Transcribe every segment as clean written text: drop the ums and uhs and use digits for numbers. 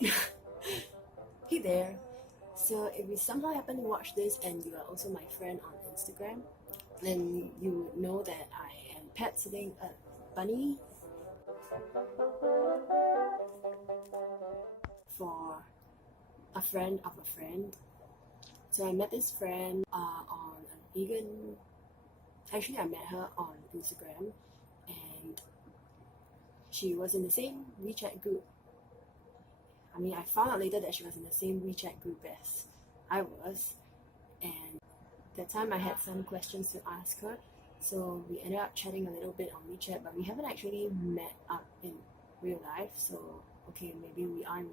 Hey there. So if you somehow happen to watch this and you are also my friend on Instagram, then you would know that I am pet sitting a bunny for a friend of a friend. So I met this friend on a vegan. Actually, I met her on Instagram, and she was in the same WeChat group. I mean, I found out later that she was in the same WeChat group as I was, and that time I had some questions to ask her, so we ended up chatting a little bit on WeChat, but we haven't actually met up in real life. So okay, maybe we aren't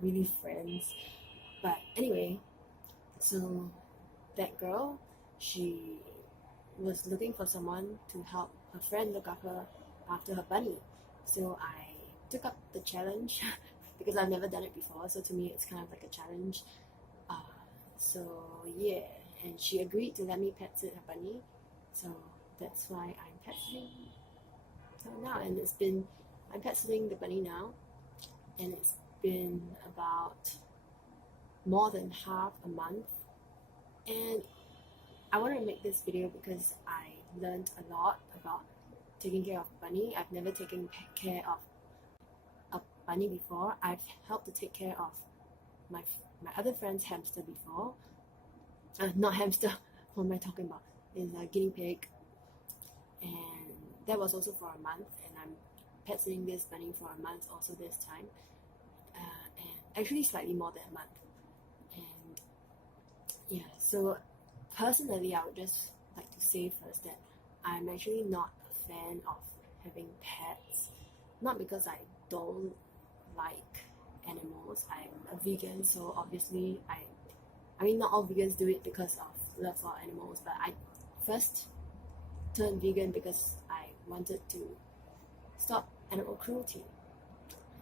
really friends. But anyway, so that girl, she was looking for someone to help her friend look after her bunny. So I took up the challenge because I've never done it before. So to me, it's kind of like a challenge. So yeah, and she agreed to let me pet sit her bunny. So that's why I'm pet sitting her now, and I'm pet sitting the bunny now, and it's been about more than half a month. And I want to make this video because I learned a lot about taking care of a bunny. I've never taken care of a bunny before. I've helped to take care of my other friend's hamster before. Not hamster, what am I talking about? Is a guinea pig, and that was also for a month, and I'm pet sitting this bunny for a month also this time, and actually slightly more than a month. And yeah, so personally, I would just like to say first that I'm actually not a fan of having pets, not because I don't like animals. I'm a vegan, so obviously I mean, not all vegans do it because of love for animals, but I first turned vegan because I wanted to stop animal cruelty.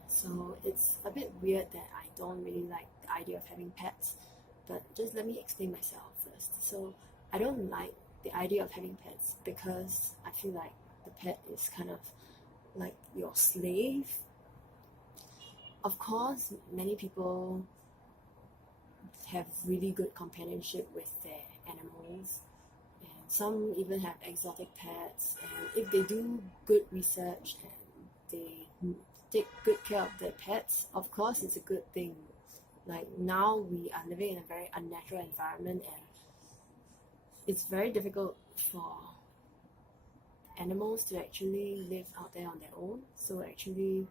So it's a bit weird that I don't really like the idea of having pets, but just let me explain myself first. So I don't like the idea of having pets because I feel like the pet is kind of like your slave. Of course, many people have really good companionship with their animals, and some even have exotic pets, and if they do good research and they take good care of their pets, of course it's a good thing. Like now we are living in a very unnatural environment, and it's very difficult for animals to actually live out there on their own. So actually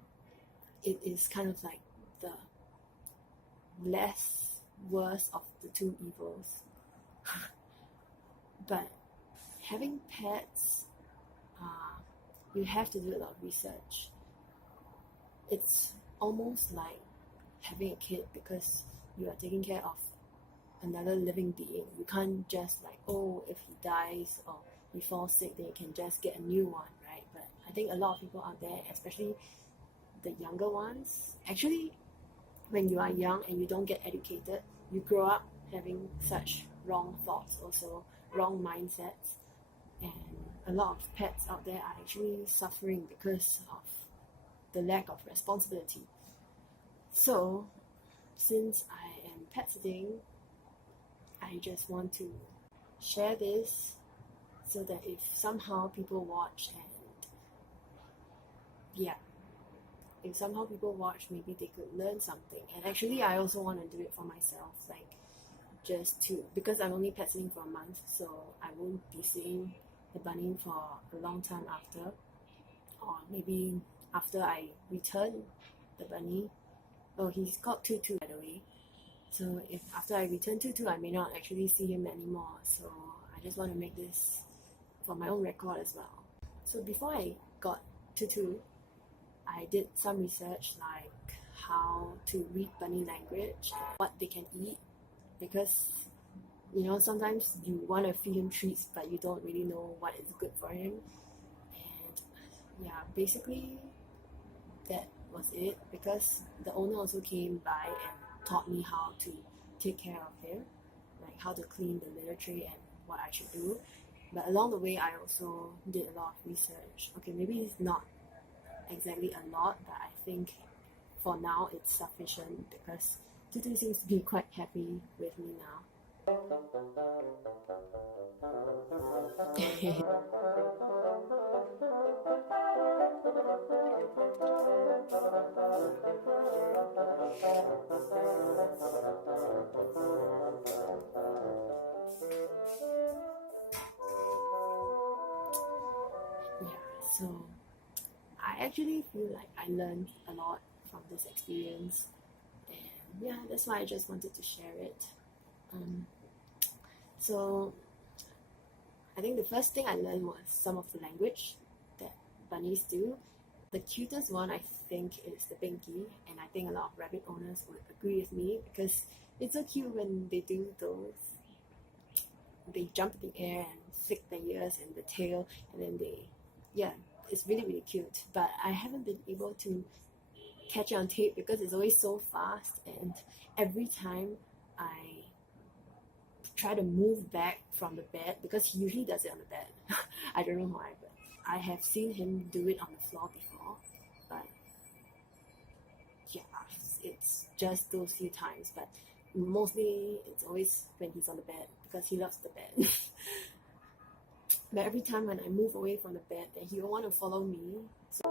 it is kind of like the less worst of the two evils. But having pets, you have to do a lot of research. It's almost like having a kid because you are taking care of another living being. You can't just like, oh, if he dies or he falls sick, then you can just get a new one, right? But I think a lot of people out there, especially the younger ones, actually when you are young and you don't get educated, you grow up having such wrong thoughts, also wrong mindsets, and a lot of pets out there are actually suffering because of the lack of responsibility. So since I am pet sitting, I just want to share this so that if somehow people watch and yeah, if somehow people watch, maybe they could learn something. And actually I also want to do it for myself, like just to, because I'm only pet sitting for a month, so I won't be seeing the bunny for a long time after, or maybe after I return the bunny. Oh, he's called Tutu, by the way. So if after I return Tutu, I may not actually see him anymore. So I just want to make this for my own record as well. So before I got Tutu, I did some research like how to read bunny language, what they can eat, because you know sometimes you want to feed him treats but you don't really know what is good for him. And yeah, basically that was it, because the owner also came by and taught me how to take care of him, like how to clean the litter tray and what I should do. But along the way I also did a lot of research. Okay, maybe it's not exactly a lot, but I think for now it's sufficient because Tutu seems to be quite happy with me now. Yeah, so I actually feel like I learned a lot from this experience, and yeah, that's why I just wanted to share it. So I think the first thing I learned was some of the language that bunnies do. The cutest one I think is the Pinky, and I think a lot of rabbit owners would agree with me because it's so cute when they do those. They jump in the air and flick their ears and the tail, and then it's really really cute. But I haven't been able to catch it on tape because it's always so fast, and every time I try to move back from the bed, because he usually does it on the bed. I don't know why, but I have seen him do it on the floor before. But yeah, it's just those few times. But mostly it's always when he's on the bed because he loves the bed. But every time when I move away from the bed, then he will want to follow me. So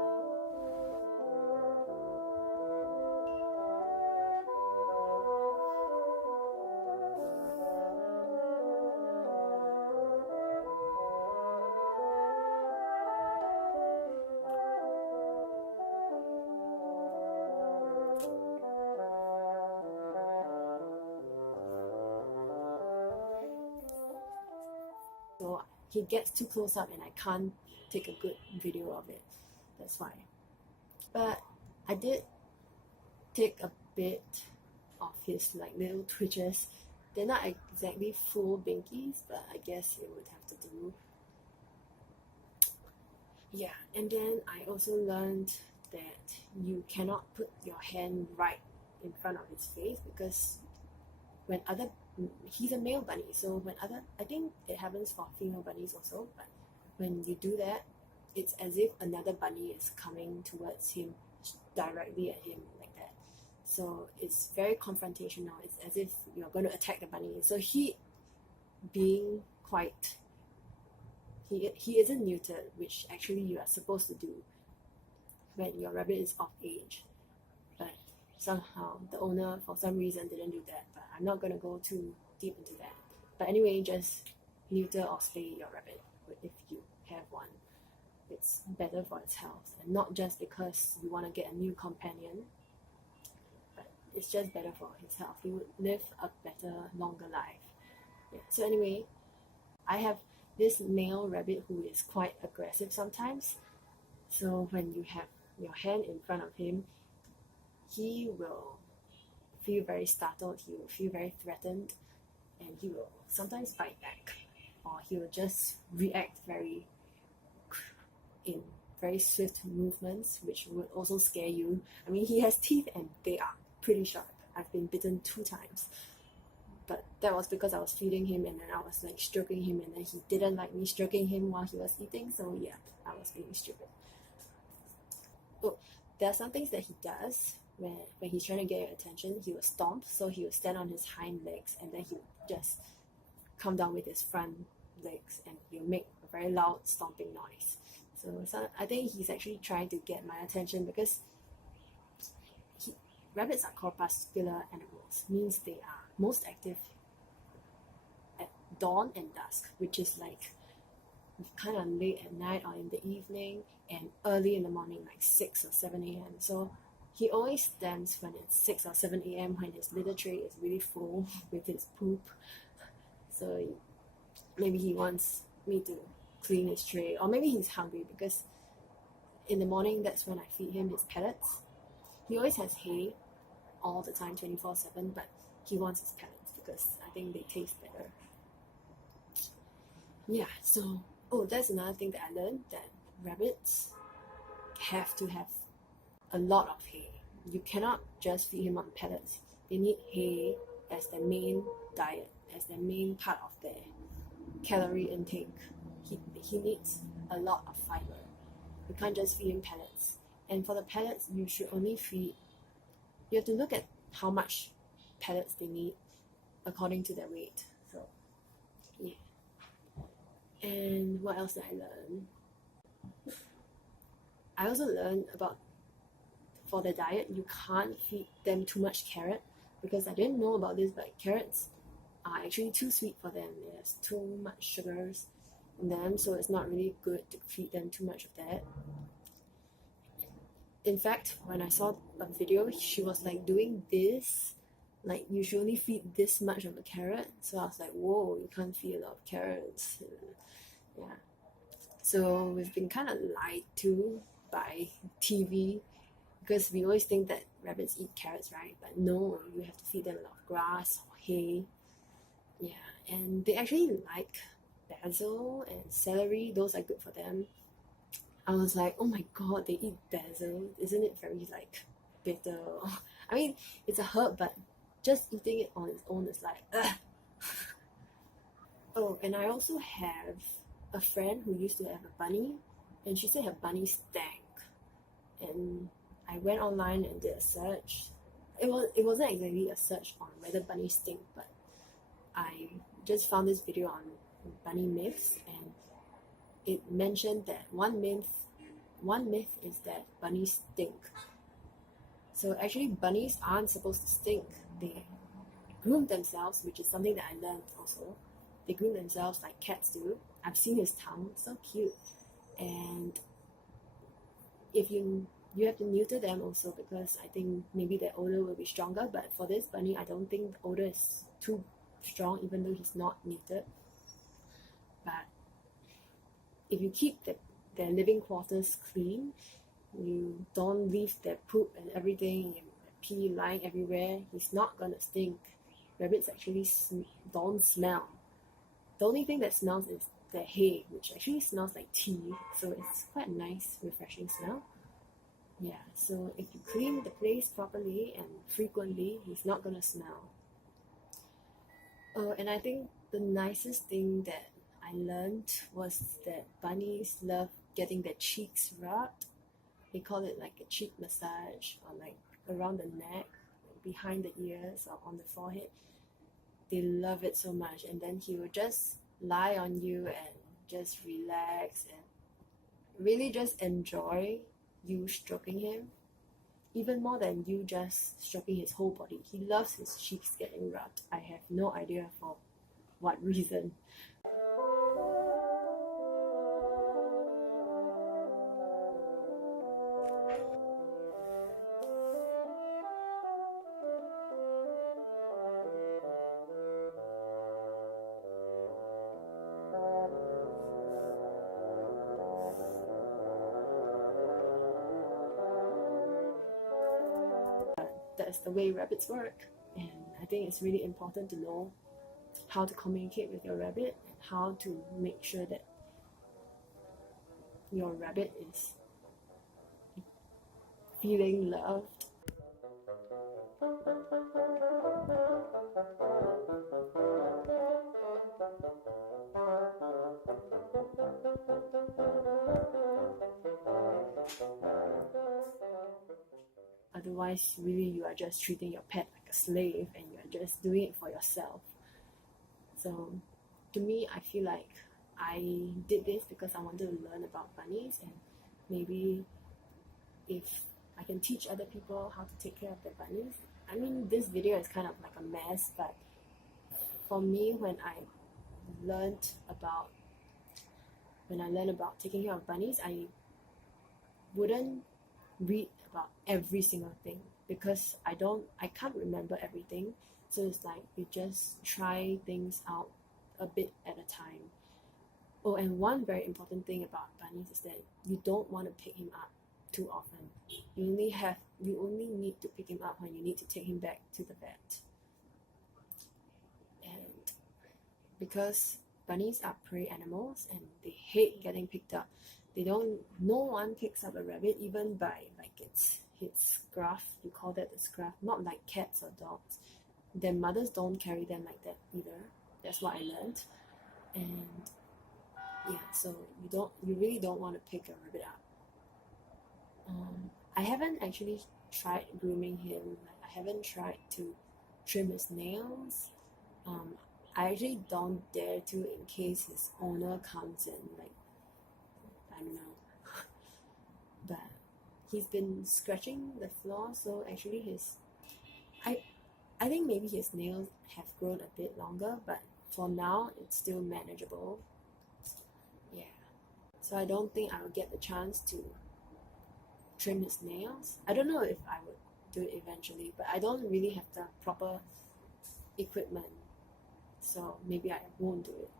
he gets too close up and I can't take a good video of it. That's why. But I did take a bit of his like little twitches. They're not exactly full binkies, but I guess it would have to do. Yeah, and then I also learned that you cannot put your hand right in front of his face because he's a male bunny, so I think it happens for female bunnies also, but when you do that, it's as if another bunny is coming towards him, directly at him like that. So it's very confrontational. It's as if you're going to attack the bunny. So he isn't neutered, which actually you are supposed to do when your rabbit is of age. But somehow the owner, for some reason, didn't do that. But I'm not going to go too deep into that. But anyway, just neuter or spay your rabbit if you have one. It's better for its health, and not just because you want to get a new companion, but it's just better for his health. He would live a better, longer life. Yeah. So anyway, I have this male rabbit who is quite aggressive sometimes. So when you have your hand in front of him, he will feel very startled, he will feel very threatened, and he will sometimes bite back, or he will just react in very swift movements, which would also scare you. I mean, he has teeth and they are pretty sharp. I've been bitten 2 times. But that was because I was feeding him and then I was like stroking him, and then he didn't like me stroking him while he was eating, so yeah, I was being stupid. Oh, there are some things that he does when he's trying to get your attention. He will stomp, so he will stand on his hind legs and then he will just come down with his front legs and he'll make a very loud stomping noise. So I think he's actually trying to get my attention because rabbits are corpuscular animals, means they are most active at dawn and dusk, which is like kind of late at night or in the evening, and early in the morning, like 6 or 7 a.m. So he always stands when it's 6 or 7 a.m. when his litter tray is really full with his poop. So maybe he wants me to clean his tray, or maybe he's hungry because in the morning that's when I feed him his pellets. He always has hay all the time, 24/7, but he wants his pellets because I think they taste better. Yeah, so that's another thing that I learned, that rabbits have to have a lot of hay. You cannot just feed him on pellets. They need hay as their main diet, as their main part of their calorie intake. He needs a lot of fiber. You can't just feed him pellets. And for the pellets, you should only feed you have to look at how much pellets they need according to their weight. So yeah. And what else did I learn? I also learned about, for their diet, you can't feed them too much carrot, because I didn't know about this, but carrots are actually too sweet for them. There's too much sugars in them, so it's not really good to feed them too much of that. In fact, when I saw a video, she was like doing this, like you should only feed this much of a carrot. So I was like, whoa, you can't feed a lot of carrots. Yeah. So we've been kind of lied to by TV, because we always think that rabbits eat carrots, right? But no, you have to feed them a lot of grass or hay. Yeah, and they actually like basil and celery. Those are good for them. I was like, oh my god, they eat basil. Isn't it very like bitter? I mean, it's a herb, but just eating it on its own is like, ugh. Oh, and I also have a friend who used to have a bunny, and she said her bunny stank. And I went online and did a search. It wasn't exactly a search on whether bunnies stink, but I just found this video on bunny myths, and it mentioned that one myth is that bunnies stink. So actually, bunnies aren't supposed to stink. They groom themselves, which is something that I learned also. They groom themselves like cats do. I've seen his tongue, so cute. And if you have to neuter them also, because I think maybe their odor will be stronger. But for this bunny, I don't think the odor is too strong, even though he's not neutered. But if you keep their living quarters clean, you don't leave their poop and everything and pee lying everywhere, he's not gonna stink. Rabbits actually don't smell. The only thing that smells is their hay, which actually smells like tea, so it's quite a nice, refreshing smell. Yeah, so if you clean the place properly and frequently, he's not gonna smell. Oh, and I think the nicest thing that I learned was that bunnies love getting their cheeks rubbed. They call it like a cheek massage, or like around the neck, behind the ears, or on the forehead. They love it so much, and then he will just lie on you and just relax and really just enjoy you stroking him, even more than you just stroking his whole body. He loves his cheeks getting rubbed. I have no idea for what reason. That's the way rabbits work, and I think it's really important to know how to communicate with your rabbit and how to make sure that your rabbit is feeling loved. Otherwise, really, you are just treating your pet like a slave, and you are just doing it for yourself. So, to me, I feel like I did this because I wanted to learn about bunnies, and maybe if I can teach other people how to take care of their bunnies. I mean, this video is kind of like a mess, but for me, when I learned about taking care of bunnies, I wouldn't read about every single thing, because I can't remember everything. So it's like you just try things out a bit at a time. Oh, and one very important thing about bunnies is that you don't want to pick him up too often. You only need to pick him up when you need to take him back to the vet. And because bunnies are prey animals and they hate getting picked up, no one picks up a rabbit even by like its scruff. You call that the scruff, not like cats or dogs. Their mothers don't carry them like that either. That's what I learned. And yeah, so you really don't want to pick a rabbit up. I haven't actually tried grooming him. Like, I haven't tried to trim his nails. I actually don't dare to in case his owner comes in. Like, I don't know. But he's been scratching the floor, so actually I think maybe his nails have grown a bit longer, but for now it's still manageable. Yeah. So I don't think I will get the chance to trim his nails. I don't know if I would do it eventually, but I don't really have the proper equipment, so maybe I won't do it.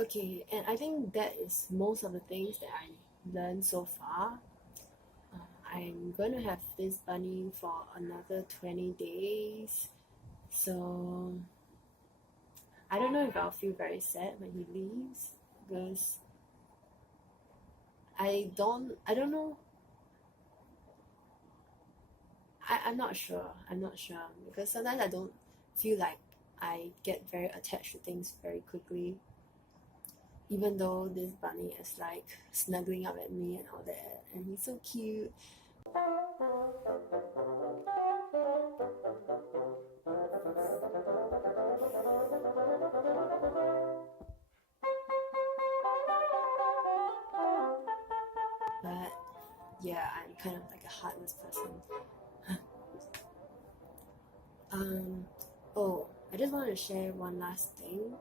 Okay, and I think that is most of the things that I learned so far. I'm gonna have this bunny for another 20 days, so I don't know if I'll feel very sad when he leaves, because I don't know. I'm not sure. I'm not sure because sometimes I don't feel like I get very attached to things very quickly, even though this bunny is like snuggling up at me and all that, and he's so cute. But yeah, I'm kind of like a heartless person. Oh, I just want to share one last thing,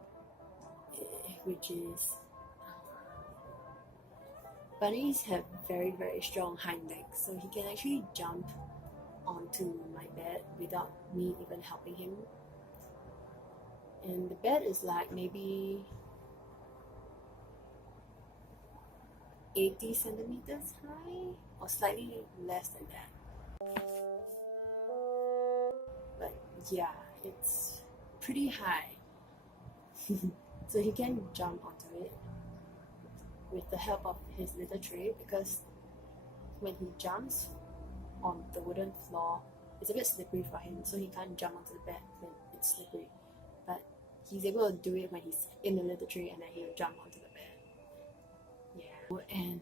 which is bunnies have very, very strong hind legs, so he can actually jump onto my bed without me even helping him. And the bed is like maybe 80 centimeters high, or slightly less than that. But yeah, it's pretty high. So he can jump onto it with the help of his little tray, because when he jumps on the wooden floor, it's a bit slippery for him, so he can't jump onto the bed when it's slippery. But he's able to do it when he's in the little tree, and then he'll jump onto the bed. Yeah, and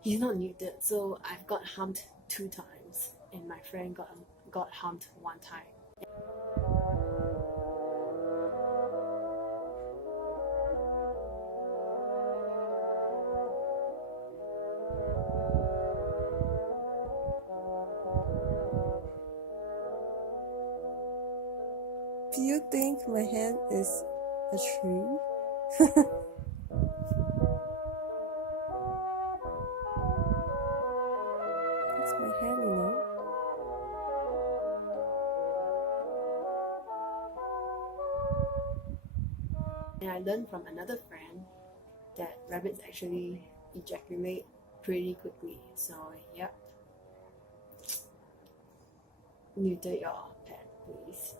he's not neutered, so I've got humped 2 times, and my friend got humped 1 time. Do you think my hand is a tree? It's my hand, you know. And I learned from another friend that rabbits actually ejaculate pretty quickly. So, yep. Neuter your pet, please.